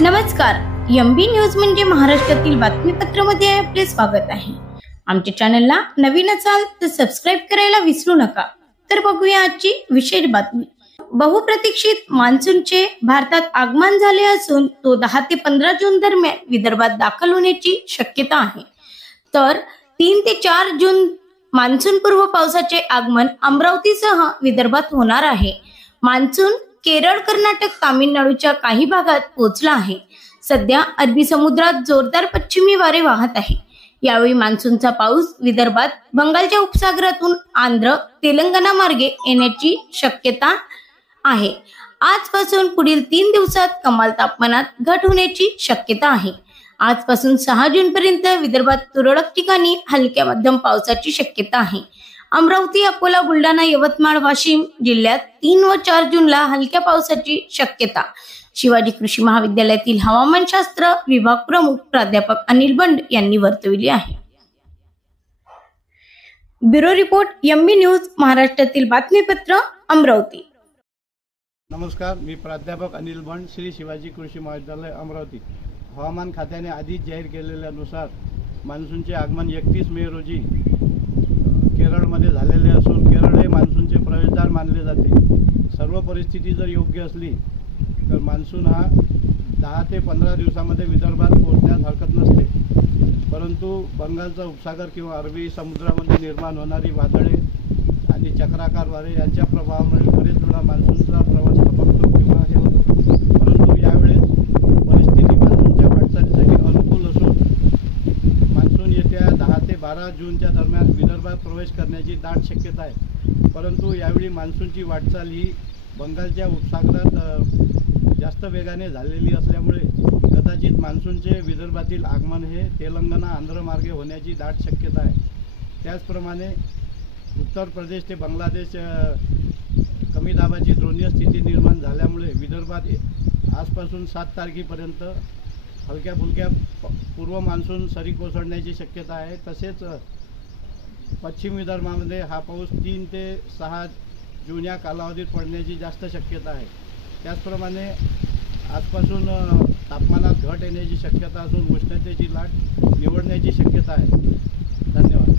नमस्कार, MB news म्हणजे महाराष्ट्रातील बातमीपत्रामध्ये आपले स्वागत आहे। आमच्या चॅनलला नवीन असाल तर सबस्क्राइब करायला विसरू नका। तर बघूया आजची विशेष बातमी। बहुप्रतीक्षित मान्सूनचे भारतात आगमन झाले असून तो 10 ते 15 जून दरम्यान विदर्भात दाखल होण्याची शक्यता आहे। तर 3 ते 4 जून मान्सून पूर्व पावसाचे आगमन अमरावतीसह विदर्भात होणार आहे। मान्सून केरळ, कर्नाटक, तामिळनाडूच्या काही भागात पोहोचला आहे। सध्या अरबी समुद्रात जोरदार पश्चिमी वारे वाहत आहे। यावेळी मान्सूनचा पाऊस विदर्भात बंगालच्या उपसागरातून आंध्र, तेलंगणा मार्गे येण्याची शक्यता आहे। आजपासून पुढील 3 दिवसात कमाल तापमानात घट होण्याची शक्यता आहे। आजपासून 6 जून पर्यंत विदर्भात तुरळक ठिकाणी हलक्या मध्यम पावसाची शक्यता आहे। अमरावती, अकोला, बुलढाणा, यवतमाळ, वाशिम जिल्ह्यात 3 व 4 जूनला हलक्या पावसाची शक्यता शिवाजी कृषी महाविद्यालयातील हवामानशास्त्र विभाग प्रमुख प्राध्यापक अनिल बंड यांनी वर्तवली आहे। ब्युरो रिपोर्ट, एमबी न्यूज, महाराष्ट्रातील बातमीपत्र, अमरावती। नमस्कार, मी प्राध्यापक अनिल बंड, श्री शिवाजी कृषी महाविद्यालय, अमरावती। हवामान खात्याने आधीच जाहीर केलेल्यानुसार मान्सूनचे आगमन 31 मे रोजी केरळमध्ये झालेले असून केरळ हे मान्सूनचे प्रवेशद्वार मानले जाते। सर्व परिस्थिती जर योग्य असली तर मान्सून हा 10 ते 15 दिवसामध्ये विदर्भात पोहोचण्यास हरकत नसते। परंतु बंगालचा उपसागर किंवा अरबी समुद्रामध्ये निर्माण होणारी वादळे आणि चक्राकार वारे यांच्या प्रभावामुळे बरेच वेळा मान्सूनचा प्रवास थबकतो किंवा हे होतो। परंतु यावेळेस परिस्थिती मान्सूनच्या वाटचालीसाठी अनुकूल असून मान्सून येत्या 10 ते 12 जूनच्या दरम्यान विदर्भात प्रवेश करण्याची दाट शक्यता आहे। परंतु यावेळी मान्सूनची वाटचाल ही बंगालच्या उपसागरात जास्त वेगाने झालेली असल्यामुळे कदाचित मान्सूनचे विदर्भातील आगमन हे तेलंगणा, आंध्र मार्गे होण्याची दाट शक्यता आहे। त्याचप्रमाणे उत्तर प्रदेश ते बांगलादेश कमी दाबाची द्रोणीय स्थिती निर्माण झाल्यामुळे विदर्भात आजपासून 7 तारखेपर्यंत हलक्या फुलक्या पूर्व मान्सून सरी कोसळण्याची शक्यता आहे। तसेच पश्चिम विदर्भामध्ये हा पाऊस 3 ते 6 जून या कालावधीत पडण्याची जास्त शक्यता आहे। त्याचप्रमाणे आजपासून तापमानात घट येण्याची शक्यता असून उष्णतेची लाट निवळण्याची शक्यता आहे। धन्यवाद।